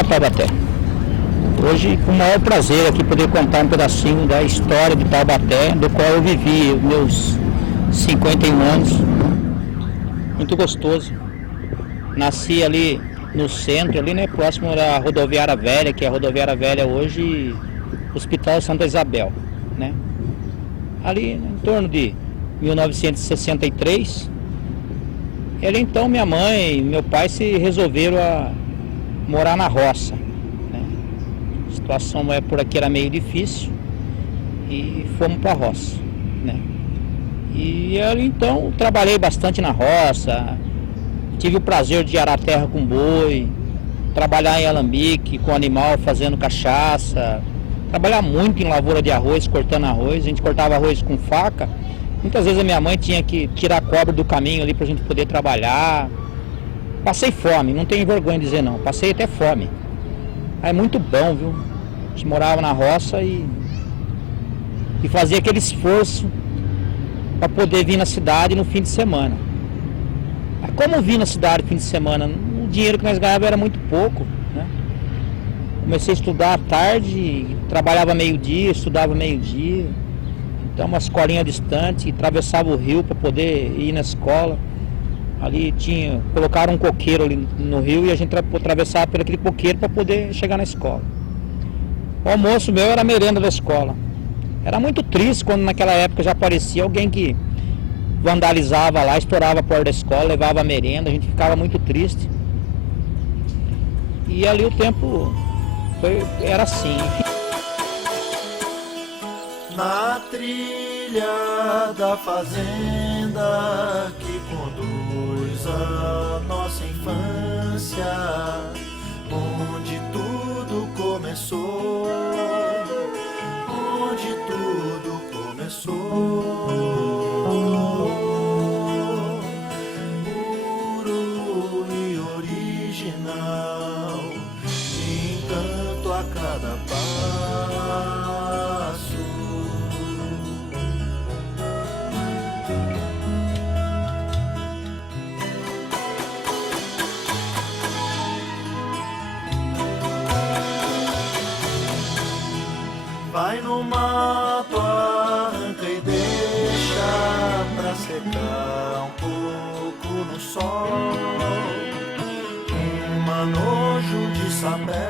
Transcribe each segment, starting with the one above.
Olá, Taubaté. Hoje, com o maior prazer aqui poder contar um pedacinho da história de Taubaté, do qual eu vivi meus 51 anos. Muito gostoso. Nasci ali no centro, ali, né, próximo da Rodoviária Velha, que é a Rodoviária Velha hoje, Hospital Santa Isabel, né? Ali em torno de 1963. Ele, então, minha mãe e meu pai se resolveram a morar na roça, né? A situação por aqui era meio difícil e fomos para a roça, né? E ali, então, trabalhei bastante na roça, tive o prazer de arar terra com boi, trabalhar em alambique com animal fazendo cachaça, trabalhar muito em lavoura de arroz, cortando arroz. A gente cortava arroz com faca. Muitas vezes a minha mãe tinha que tirar a cobra do caminho ali pra gente poder trabalhar. Passei fome, não tenho vergonha de dizer não, passei até fome. É muito bom, viu? A gente morava na roça e fazia aquele esforço para poder vir na cidade no fim de semana. Mas como vir na cidade no fim de semana? O dinheiro que nós ganhávamos era muito pouco, né? Comecei a estudar à tarde, trabalhava meio-dia, estudava meio-dia. Então uma escolinha distante, atravessava o rio para poder ir na escola. Ali colocaram um coqueiro ali no rio e a gente atravessava por aquele coqueiro para poder chegar na escola. O almoço meu era a merenda da escola. Era muito triste quando naquela época já aparecia alguém que vandalizava lá, estourava a porta da escola, levava a merenda, a gente ficava muito triste. E ali o tempo era assim. Na trilha da fazenda que conduz a nossa infância, onde tudo começou, onde tudo começou, puro e original, encanto a cada passo. Vai no mato, arranca e deixa pra secar um pouco no sol. Um manojo de sapé,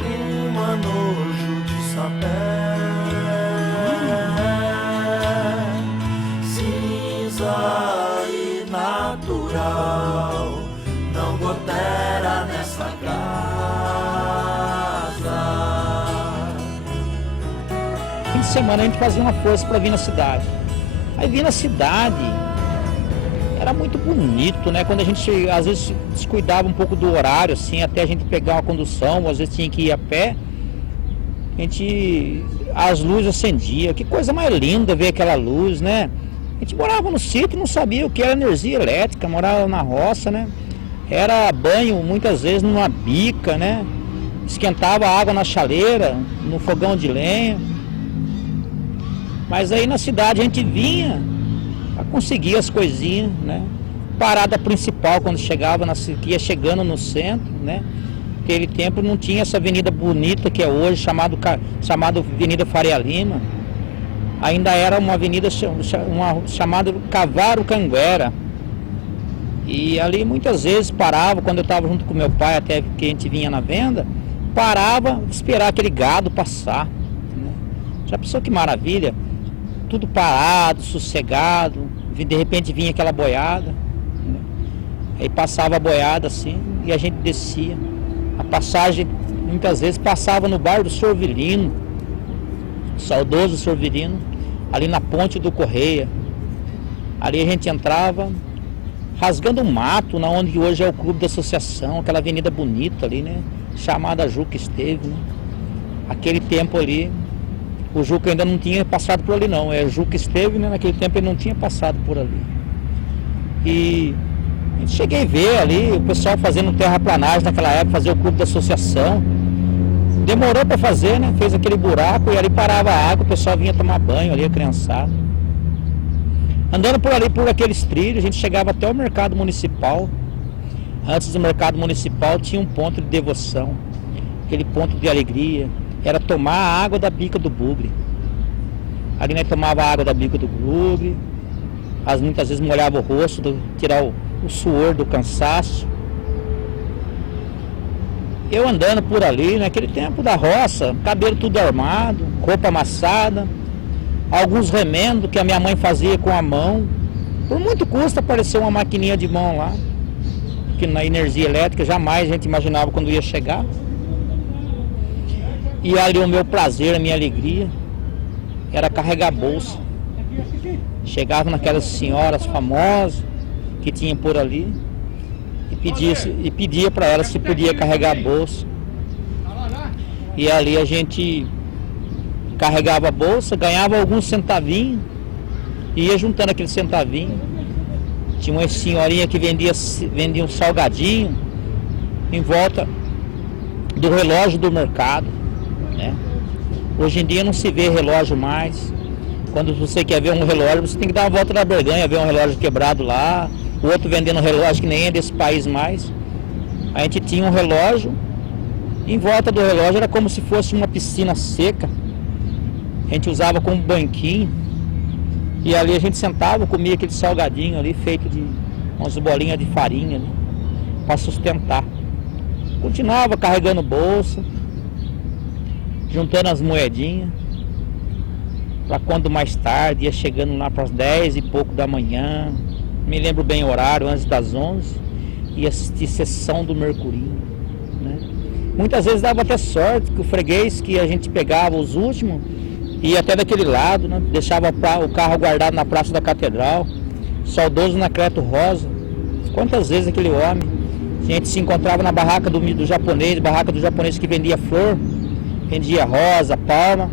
um manojo de sapé, cinza e natural, não gotera nessa casa. Fim de semana a gente fazia uma força para vir na cidade. Aí vir na cidade era muito bonito, né? Quando a gente às vezes descuidava um pouco do horário, assim, até a gente pegar uma condução, às vezes tinha que ir a pé, as luzes acendiam. Que coisa mais linda ver aquela luz, né? A gente morava no sítio, não sabia o que era energia elétrica, morava na roça, né? Era banho muitas vezes numa bica, né? Esquentava a água na chaleira, no fogão de lenha. Mas aí na cidade a gente vinha para conseguir as coisinhas, né? Parada principal quando chegava, ia chegando no centro, né? Naquele tempo não tinha essa avenida bonita que é hoje, chamada Avenida Faria Lima. Ainda era uma avenida chamada Cavaro Canguera. E ali muitas vezes parava, quando eu estava junto com meu pai, até que a gente vinha na venda, parava, esperar aquele gado passar, né? Já pensou que maravilha? Tudo parado, sossegado, de repente vinha aquela boiada, né? Aí passava a boiada assim e a gente descia. A passagem muitas vezes passava no bar do Sorvilino, saudoso Sorvilino, ali na ponte do Correia. Ali a gente entrava rasgando um mato, na onde hoje é o clube da associação, aquela avenida bonita ali, né? Chamada Juca Esteve, né? Aquele tempo ali, o Juca ainda não tinha passado por ali não, Juca Esteve, né? Naquele tempo ele não tinha passado por ali. E cheguei a ver ali o pessoal fazendo terraplanagem naquela época, fazer o clube da associação. Demorou para fazer, né? Fez aquele buraco e ali parava a água, o pessoal vinha tomar banho ali, a criançada. Andando por ali, por aqueles trilhos, a gente chegava até o mercado municipal. Antes do mercado municipal tinha um ponto de devoção, aquele ponto de alegria, era tomar a água da bica do bugre. Ali nós tomava a água da bica do bugre, muitas vezes molhava o rosto, tirar o suor do cansaço. Eu andando por ali, naquele tempo da roça, cabelo tudo armado, roupa amassada, alguns remendos que a minha mãe fazia com a mão. Por muito custo apareceu uma maquininha de mão lá, que na energia elétrica jamais a gente imaginava quando ia chegar. E ali o meu prazer, a minha alegria, era carregar a bolsa. Chegava naquelas senhoras famosas que tinha por ali e pedia para elas se podia carregar a bolsa. E ali a gente carregava a bolsa, ganhava alguns centavinhos e ia juntando aquele centavinho. Tinha uma senhorinha que vendia um salgadinho em volta do relógio do mercado, né? Hoje em dia não se vê relógio mais. Quando você quer ver um relógio, você tem que dar uma volta na Berganha, ver um relógio quebrado lá, o outro vendendo um relógio que nem é desse país mais. A gente tinha um relógio, em volta do relógio era como se fosse uma piscina seca. A gente usava como banquinho, e ali a gente sentava, comia aquele salgadinho ali, feito de umas bolinhas de farinha, né, para sustentar. Continuava carregando bolsa, juntando as moedinhas, para quando mais tarde, ia chegando lá para as 10 e pouco da manhã, me lembro bem o horário, antes das 11, ia assistir sessão do Mercurinho, né? Muitas vezes dava até sorte, que o freguês que a gente pegava os últimos, ia até daquele lado, né? Deixava o carro guardado na Praça da Catedral, saudoso Anacleto Rosa. Quantas vezes aquele homem, a gente se encontrava na barraca do japonês, barraca do japonês que vendia flor, vendia rosa, palma.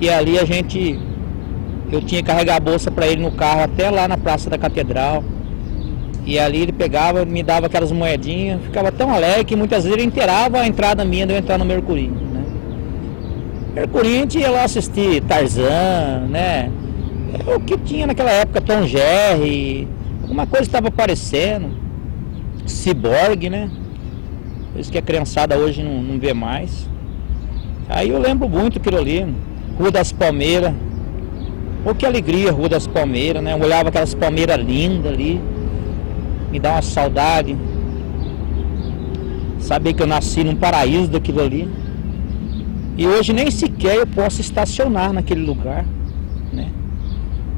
E ali eu tinha que carregar a bolsa para ele no carro até lá na Praça da Catedral. E ali ele pegava, me dava aquelas moedinhas, ficava tão alegre que muitas vezes ele inteirava a entrada minha de eu entrar no Mercurinho, né? Mercurinho a gente ia lá assistir Tarzan, né? O que tinha naquela época, Tom Jerry, alguma coisa estava aparecendo, Cyborg, né? Isso que a criançada hoje não vê mais. Aí eu lembro muito aquilo ali, Rua das Palmeiras. Oh, que alegria, Rua das Palmeiras, né? Eu olhava aquelas palmeiras lindas ali, me dá uma saudade. Saber que eu nasci num paraíso daquilo ali. E hoje nem sequer eu posso estacionar naquele lugar, né?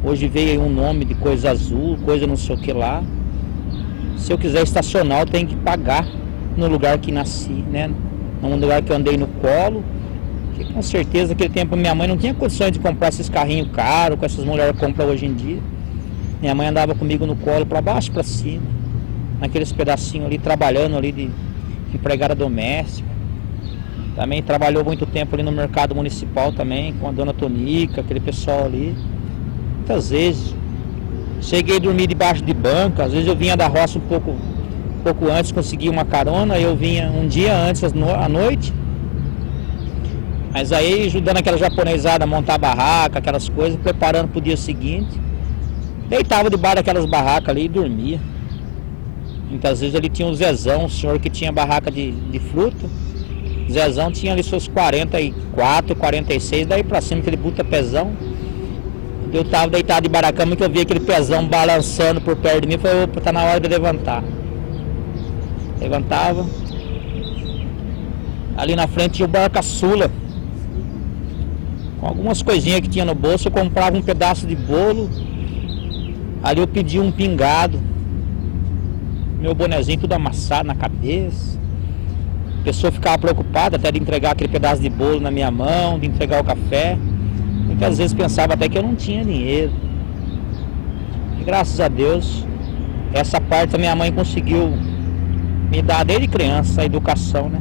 Hoje veio aí um nome de coisa azul, coisa não sei o que lá. Se eu quiser estacionar, eu tenho que pagar no lugar que nasci, né? No lugar que eu andei no colo. Que com certeza naquele tempo minha mãe não tinha condições de comprar esses carrinhos caros que essas mulheres compram hoje em dia. Minha mãe andava comigo no colo para baixo, para cima, naqueles pedacinhos ali, trabalhando ali de empregada doméstica. Também trabalhou muito tempo ali no mercado municipal também, com a dona Tonica, aquele pessoal ali. Muitas vezes cheguei a dormir debaixo de banca, às vezes eu vinha da roça um pouco antes, conseguia uma carona, eu vinha um dia antes à noite. Mas aí ajudando aquela japonesada a montar barraca, aquelas coisas, preparando para o dia seguinte. Deitava debaixo daquelas barracas ali e dormia. Muitas vezes ele tinha o Zezão, o senhor que tinha barraca de fruta. O Zezão tinha ali seus 44, 46, daí pra cima aquele puta pezão. Eu tava deitado debaixo da cama que eu vi aquele pezão balançando por perto de mim, falei, opa, tá na hora de levantar. Levantava. Ali na frente tinha o Barcaçula. Com algumas coisinhas que tinha no bolso, eu comprava um pedaço de bolo. Ali eu pedi um pingado. Meu bonezinho tudo amassado na cabeça. A pessoa ficava preocupada até de entregar aquele pedaço de bolo na minha mão, de entregar o café. Muitas vezes pensava até que eu não tinha dinheiro. E graças a Deus, essa parte a minha mãe conseguiu me dar desde criança, a educação, né?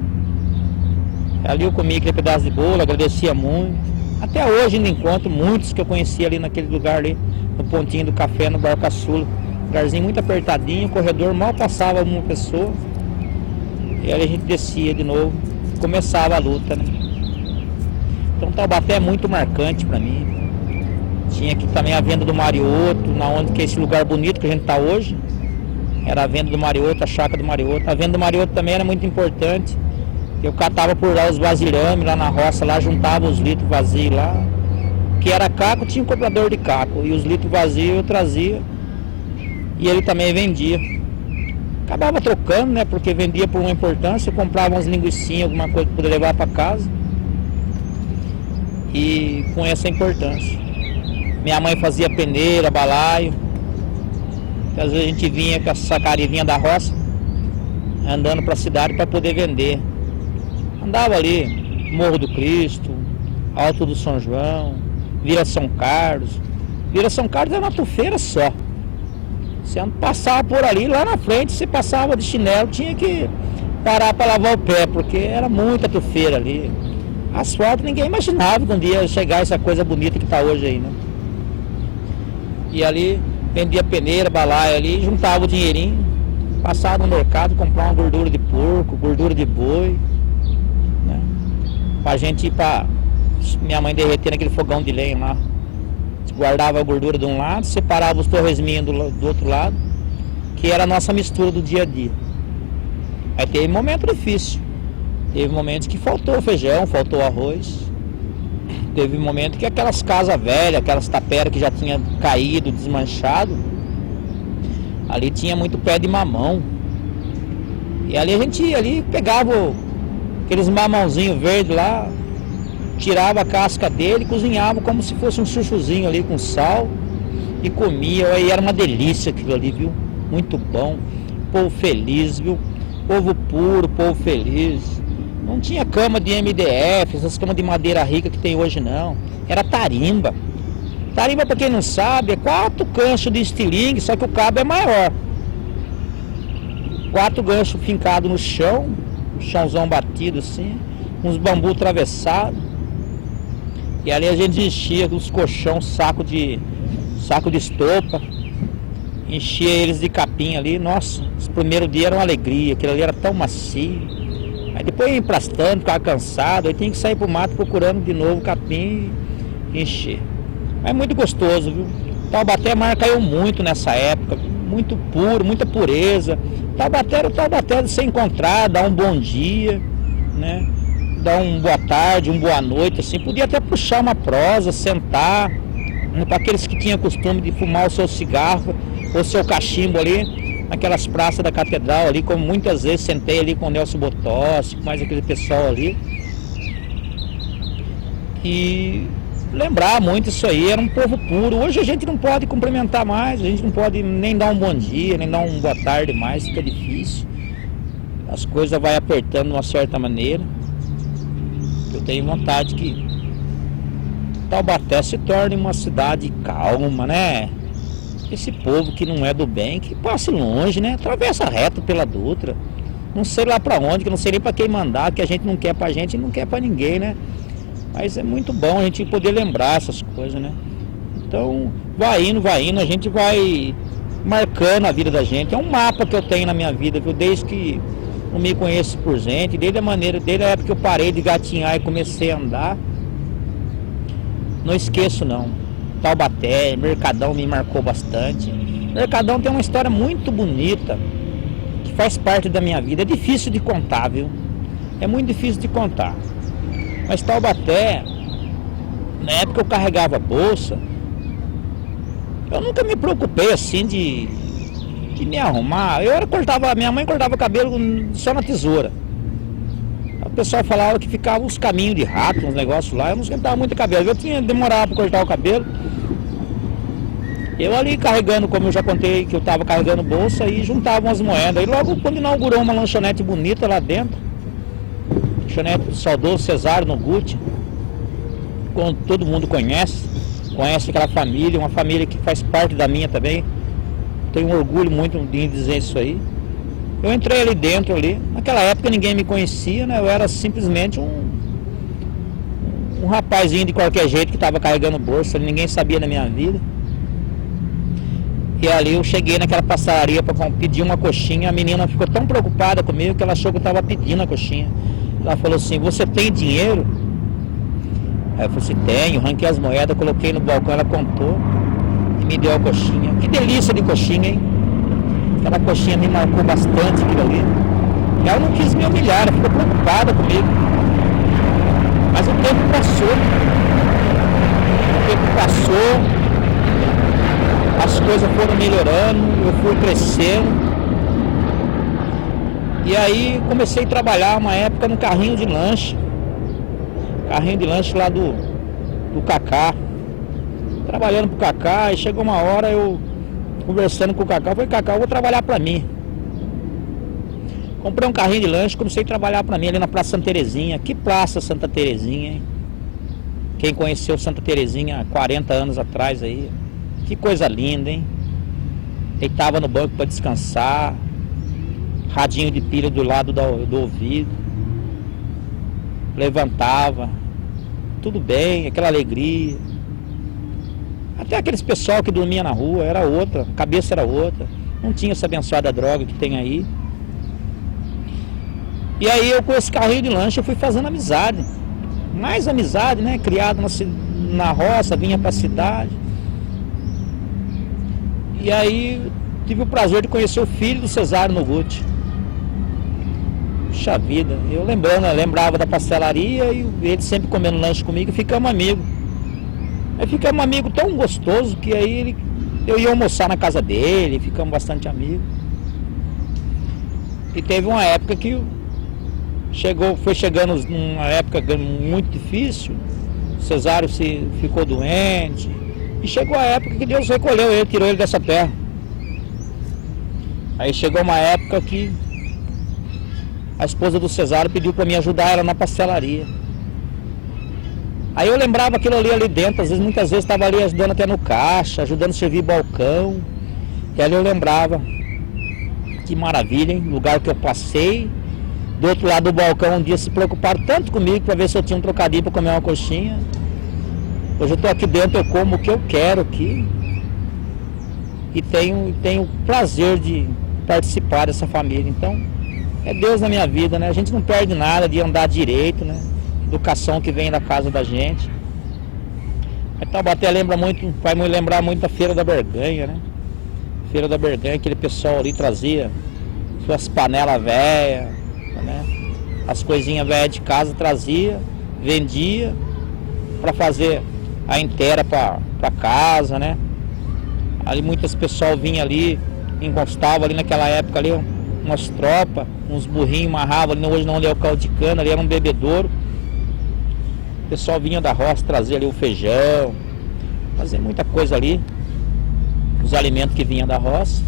Ali eu comia aquele pedaço de bolo, agradecia muito. Até hoje ainda encontro muitos que eu conheci ali naquele lugar ali, no pontinho do café, no Barcaçula. Lugarzinho muito apertadinho, o corredor mal passava uma pessoa. E aí a gente descia de novo, começava a luta, né? Então Taubaté é muito marcante para mim. Tinha aqui também a venda do Marioto, na onde que é esse lugar bonito que a gente tá hoje. Era a venda do Marioto, a chácara do Marioto. A venda do Marioto também era muito importante. Eu catava por lá os vasilhames, lá na roça, lá juntava os litros vazios lá. Que era caco, tinha um comprador de caco. E os litros vazios eu trazia. E ele também vendia. Acabava trocando, né? Porque vendia por uma importância. Comprava umas linguiçinhas, alguma coisa para poder levar para casa. E com essa importância. Minha mãe fazia peneira, balaio. Às vezes a gente vinha com a sacaria da roça, andando para a cidade para poder vender. Andava ali, Morro do Cristo, Alto do São João, Vila São Carlos. Vila São Carlos era uma tufeira só. Você passava por ali, lá na frente, você passava de chinelo, tinha que parar para lavar o pé, porque era muita tufeira ali. Asfalto, ninguém imaginava que um dia ia chegar essa coisa bonita que está hoje aí, né? E ali vendia peneira, balaio ali, juntava o dinheirinho, passava no mercado, comprava uma gordura de porco, gordura de boi, né? Pra gente ir pra minha mãe derreter naquele fogão de lenha lá. Guardava a gordura de um lado, separava os torresminhos do outro lado, que era a nossa mistura do dia a dia. Aí teve momento difícil, teve momentos que faltou feijão, faltou arroz. Teve um momento que aquelas casas velhas, aquelas taperas que já tinha caído, desmanchado, ali tinha muito pé de mamão. E ali a gente ia ali, pegava aqueles mamãozinhos verdes lá, tirava a casca dele, cozinhava como se fosse um chuchuzinho ali com sal e comia. Aí era uma delícia aquilo ali, viu? Muito bom. Povo feliz, viu? Povo puro, povo feliz. Não tinha cama de MDF, essas camas de madeira rica que tem hoje não. Era tarimba. Tarimba, para quem não sabe, é 4 ganchos de estilingue, só que o cabo é maior. 4 ganchos fincados no chão, chãozão batido assim, uns bambu atravessados. E ali a gente enchia dos colchão, saco de estopa, enchia eles de capim ali. Nossa, os primeiros dias era uma alegria, aquilo ali era tão macio. Aí depois ia emprastando, ficava cansado, aí tinha que sair pro mato procurando de novo capim e encher. Mas muito gostoso, viu? Taubaté caiu muito nessa época, muito puro, muita pureza. Taubaté era o Taubaté de se encontrar, dar um bom dia, né? Dar um boa tarde, um boa noite, assim. Podia até puxar uma prosa, sentar, né? Para aqueles que tinham costume de fumar o seu cigarro ou o seu cachimbo ali, naquelas praças da catedral ali, como muitas vezes sentei ali com o Nelson Botossi, com mais aquele pessoal ali. E lembrar muito isso aí, era um povo puro. Hoje a gente não pode cumprimentar mais, a gente não pode nem dar um bom dia, nem dar um boa tarde mais, fica difícil. As coisas vai apertando de uma certa maneira. Eu tenho vontade que Taubaté se torne uma cidade calma, né? Esse povo que não é do bem, que passe longe, né? Atravessa reto pela Dutra. Não sei lá pra onde, que não sei nem pra quem mandar, que a gente não quer pra gente e não quer pra ninguém, né? Mas é muito bom a gente poder lembrar essas coisas, né? Então, vai indo, a gente vai marcando a vida da gente. É um mapa que eu tenho na minha vida, viu? Desde que eu me conheço por gente, desde a época que eu parei de gatinhar e comecei a andar. Não esqueço, não. Taubaté, Mercadão me marcou bastante. Mercadão tem uma história muito bonita, que faz parte da minha vida. É difícil de contar, viu? É muito difícil de contar. Mas Taubaté, na época eu carregava bolsa, eu nunca me preocupei assim de me arrumar. Minha mãe cortava cabelo só na tesoura. O pessoal falava que ficava uns caminhos de rato, uns negócios lá, eu não esquentava muito o cabelo. Eu demorava para cortar o cabelo. Eu ali carregando, como eu já contei, que eu estava carregando bolsa e juntava umas moedas. E logo quando inaugurou uma lanchonete bonita lá dentro, lanchonete do saudoso Cesário no Guti, como todo mundo conhece aquela família, uma família que faz parte da minha também. Tenho um orgulho muito de dizer isso aí. Eu entrei ali dentro ali, naquela época ninguém me conhecia, né? Eu era simplesmente um rapazinho de qualquer jeito que estava carregando bolsa, ninguém sabia da minha vida. E ali eu cheguei naquela pastelaria para pedir uma coxinha, a menina ficou tão preocupada comigo que ela achou que eu estava pedindo a coxinha. Ela falou assim, você tem dinheiro? Aí eu falei assim, tenho, ranquei as moedas, coloquei no balcão, ela contou e me deu a coxinha. Que delícia de coxinha, hein? Aquela coxinha me marcou bastante aquilo ali. E ela não quis me humilhar, ela ficou preocupada comigo. Mas o tempo passou. O tempo passou. As coisas foram melhorando, eu fui crescendo. E aí comecei a trabalhar uma época no carrinho de lanche. Carrinho de lanche lá do Cacá. Trabalhando pro Cacá, e chegou uma hora eu conversando com o Cacá, eu falei, Cacá, eu vou trabalhar pra mim. Comprei um carrinho de lanche, comecei a trabalhar pra mim ali na Praça Santa Terezinha. Que Praça Santa Terezinha, hein? Quem conheceu Santa Terezinha há 40 anos atrás aí, que coisa linda, hein? Deitava no banco pra descansar, radinho de pilha do lado do ouvido, levantava, tudo bem, aquela alegria. Até aqueles pessoal que dormia na rua, era outra, a cabeça era outra, não tinha essa abençoada droga que tem aí. E aí eu com esse carrinho de lanche eu fui fazendo amizade, mais amizade, né? Criado na roça, vinha pra cidade. E aí tive o prazer de conhecer o filho do Cesário Noguchi. Puxa vida, eu lembrava da pastelaria e ele sempre comendo lanche comigo e ficamos amigos. Aí ficamos um amigo tão gostoso que aí eu ia almoçar na casa dele, ficamos bastante amigos. E teve uma época que foi chegando uma época muito difícil, o Cesário ficou doente, e chegou a época que Deus recolheu ele, tirou ele dessa terra. Aí chegou uma época que a esposa do Cesário pediu para mim ajudar ela na pastelaria. Aí eu lembrava aquilo ali dentro, muitas vezes estava ali ajudando até no caixa, ajudando a servir balcão. E ali eu lembrava, que maravilha, hein? Lugar que eu passei. Do outro lado do balcão um dia se preocuparam tanto comigo para ver se eu tinha um trocadinho para comer uma coxinha. Hoje eu estou aqui dentro, eu como o que eu quero aqui. E tenho prazer de participar dessa família. Então, é Deus na minha vida, né? A gente não perde nada de andar direito, né? Educação que vem da casa da gente. Taubaté vai me lembrar muito da Feira da Berganha, né? Feira da Berganha, aquele pessoal ali trazia suas panelas velhas, né? As coisinhas velhas de casa trazia, vendia para fazer a inteira para casa, né? Ali muitas pessoas vinham ali, encostavam ali naquela época ali, umas tropas, uns burrinhos amarravam ali, hoje não é o caldo de cana, ali era um bebedouro. O pessoal vinha da roça trazer ali o feijão, fazer muita coisa ali, os alimentos que vinham da roça.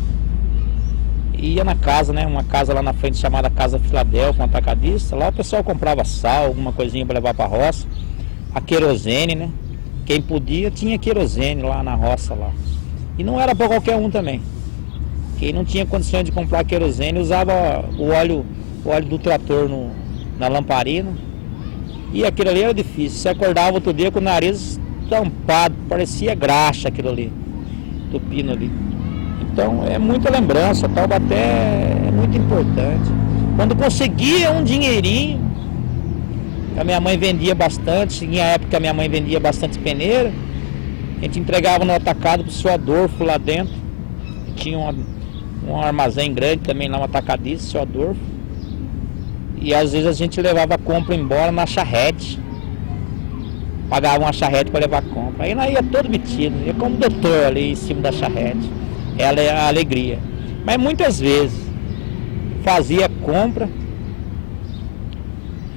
E ia na casa, né? Uma casa lá na frente chamada Casa Filadélfia, um atacadista. Lá o pessoal comprava sal, alguma coisinha para levar para a roça. A querosene, né? Quem podia tinha querosene lá na roça lá. E não era para qualquer um também. Quem não tinha condições de comprar querosene usava o óleo do trator na lamparina. E aquilo ali era difícil. Você acordava outro dia com o nariz tampado, parecia graxa aquilo ali, do pino ali. Então é muita lembrança, Taubaté é muito importante. Quando conseguia um dinheirinho, a minha mãe vendia bastante, em época que a minha mãe vendia bastante peneira, a gente entregava no atacado pro seu Adolfo lá dentro. Tinha um armazém grande também lá, um atacadista, seu Adolfo. E às vezes a gente levava a compra embora na charrete. Pagava uma charrete para levar a compra. Aí nós ia todo metido, ia como doutor ali em cima da charrete. Ela é a alegria. Mas muitas vezes fazia compra,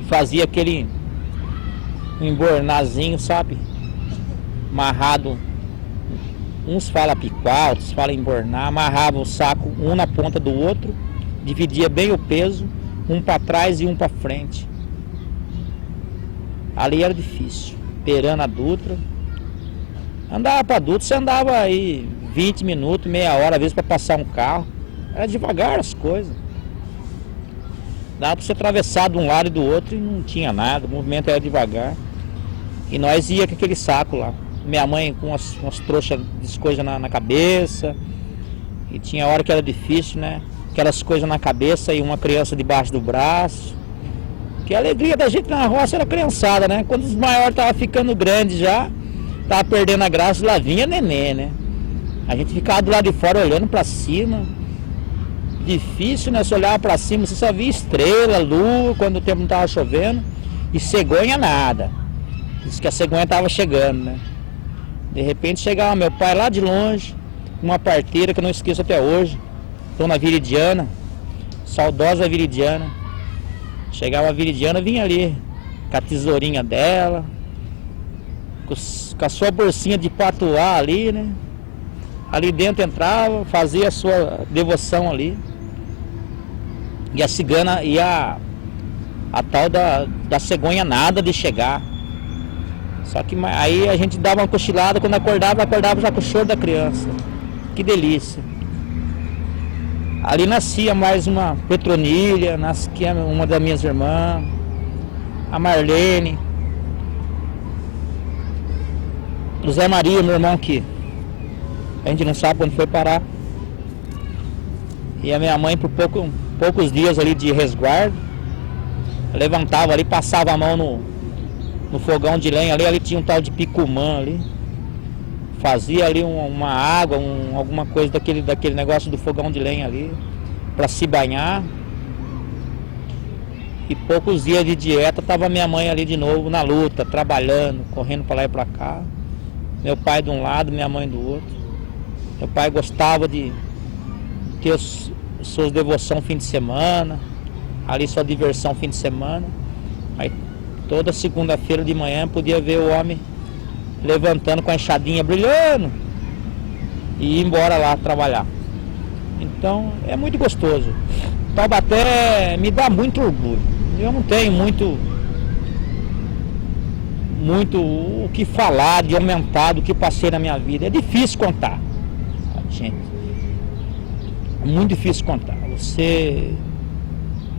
fazia aquele embornazinho, sabe? Amarrado. Uns falam picuar, outros falam embornar. Amarrava o saco um na ponta do outro, dividia bem o peso, um para trás e um para frente. Ali era difícil. Perando a Dutra. Andava para Dutra, você andava aí 20 minutos, meia hora, às vezes para passar um carro. Era devagar as coisas. Dava para você atravessar de um lado e do outro e não tinha nada, o movimento era devagar. E nós ia com aquele saco lá. Minha mãe com umas trouxas de coisas na cabeça. E tinha hora que era difícil, né? Aquelas coisas na cabeça e uma criança debaixo do braço. Que a alegria da gente na roça era criançada, né? Quando os maiores estavam ficando grandes já, tava perdendo a graça, lá vinha neném, né? A gente ficava do lado de fora olhando para cima. difícil, né? Você olhava pra cima, você só via estrela, lua, quando o tempo não tava chovendo. E cegonha nada. Diz que a cegonha tava chegando, né? De repente chegava meu pai lá de longe, uma parteira que eu não esqueço até hoje, Dona Viridiana, saudosa Viridiana. Chegava a Viridiana, vinha ali com a tesourinha dela, com a sua bolsinha de patuá ali, né? Ali dentro entrava, fazia a sua devoção ali. E a cigana e a tal da cegonha nada de chegar. Só que aí a gente dava uma cochilada, quando acordava já com o choro da criança. Que delícia. Ali nascia mais uma Petronilha, nascia uma das minhas irmãs, a Marlene, o Zé Maria, meu irmão, que a gente não sabe quando foi parar. E a minha mãe, por poucos dias ali de resguardo, levantava ali, passava a mão no fogão de lenha ali tinha um tal de picumã ali. Fazia ali uma água, alguma coisa daquele negócio do fogão de lenha ali, para se banhar. E poucos dias de dieta, tava minha mãe ali de novo na luta, trabalhando, correndo para lá e para cá. Meu pai de um lado, minha mãe do outro. Meu pai gostava de ter suas devoções fim de semana, ali sua diversão fim de semana. Aí toda segunda-feira de manhã podia ver o homem levantando com a enxadinha brilhando e ir embora lá trabalhar. Então é muito gostoso. Taubaté me dá muito orgulho. Eu não tenho muito o que falar de aumentar do que passei na minha vida. É difícil contar, gente. É muito difícil contar. Você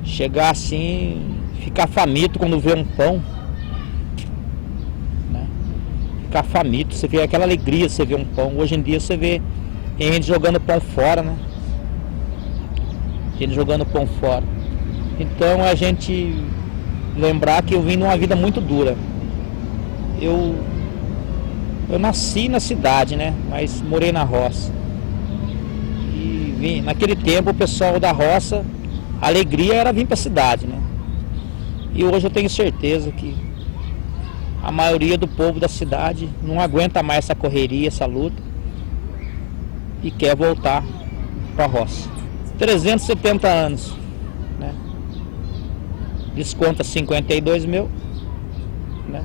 chegar assim, ficar faminto quando vê um pão, né? Ficar faminto, você vê aquela alegria, você vê um pão. Hoje em dia você vê gente jogando pão fora, né? Gente jogando pão fora. Então a gente lembrar que eu vim numa vida muito dura. Eu nasci na cidade, né? Mas morei na roça. E vim, naquele tempo o pessoal da roça, a alegria era vir para a cidade, né? E hoje eu tenho certeza que a maioria do povo da cidade não aguenta mais essa correria, essa luta e quer voltar para a roça. 370 anos, né? Desconta 52 mil, né?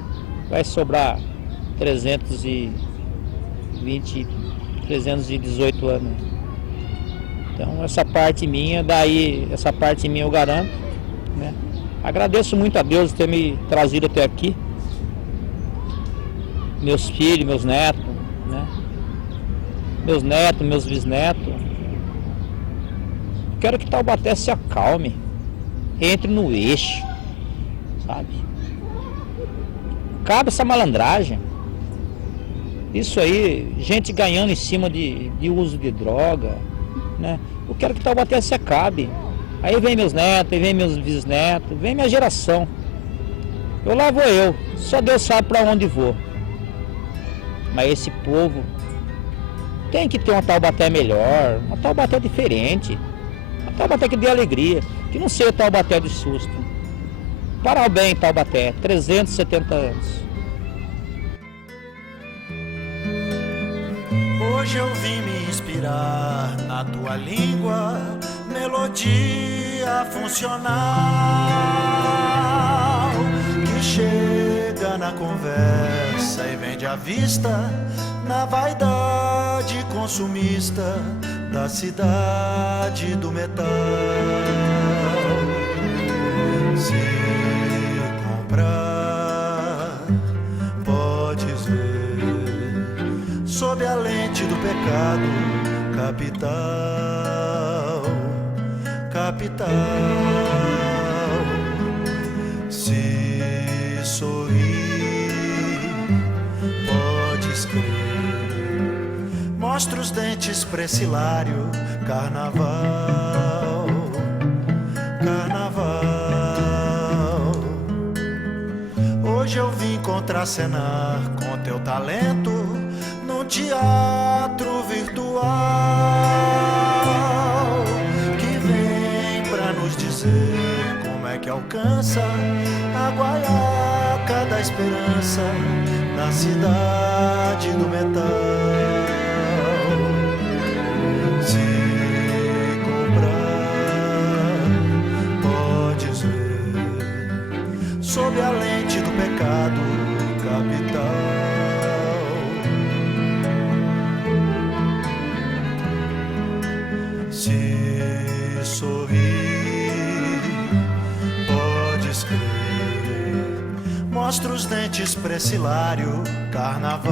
Vai sobrar 318 anos. Então essa parte minha, eu garanto, né? Agradeço muito a Deus por ter me trazido até aqui. Meus filhos, meus netos, né? Meus netos, meus bisnetos. Quero que Taubaté se acalme, entre no eixo, sabe? Cabe essa malandragem. Isso aí, gente ganhando em cima de uso de droga, né? Eu quero que Taubaté se acabe. Aí vem meus netos, aí vem meus bisnetos, vem minha geração. Eu lá vou eu, só Deus sabe para onde vou. Mas esse povo tem que ter uma Taubaté melhor, uma Taubaté diferente. Uma Taubaté que dê alegria, que não seja Taubaté de susto. Para o bem, Taubaté, 370 anos. Hoje eu vim me inspirar na tua língua, melodia funcional, que chega na conversa e vende à vista, na vaidade consumista da cidade do metal. Se comprar, podes ver sob a lente do pecado, capital, capital. Se sorrir, podes crer. Mostra os dentes pra esse hilário carnaval, carnaval. Hoje eu vim contracenar com teu talento num teatro virtual que vem alcança a guaiaca da esperança na cidade do metal. Se comprar, podes ver sob a lente do pecado capital. Se sorrir, podes crer. Mostra os dentes pra esse hilário carnaval.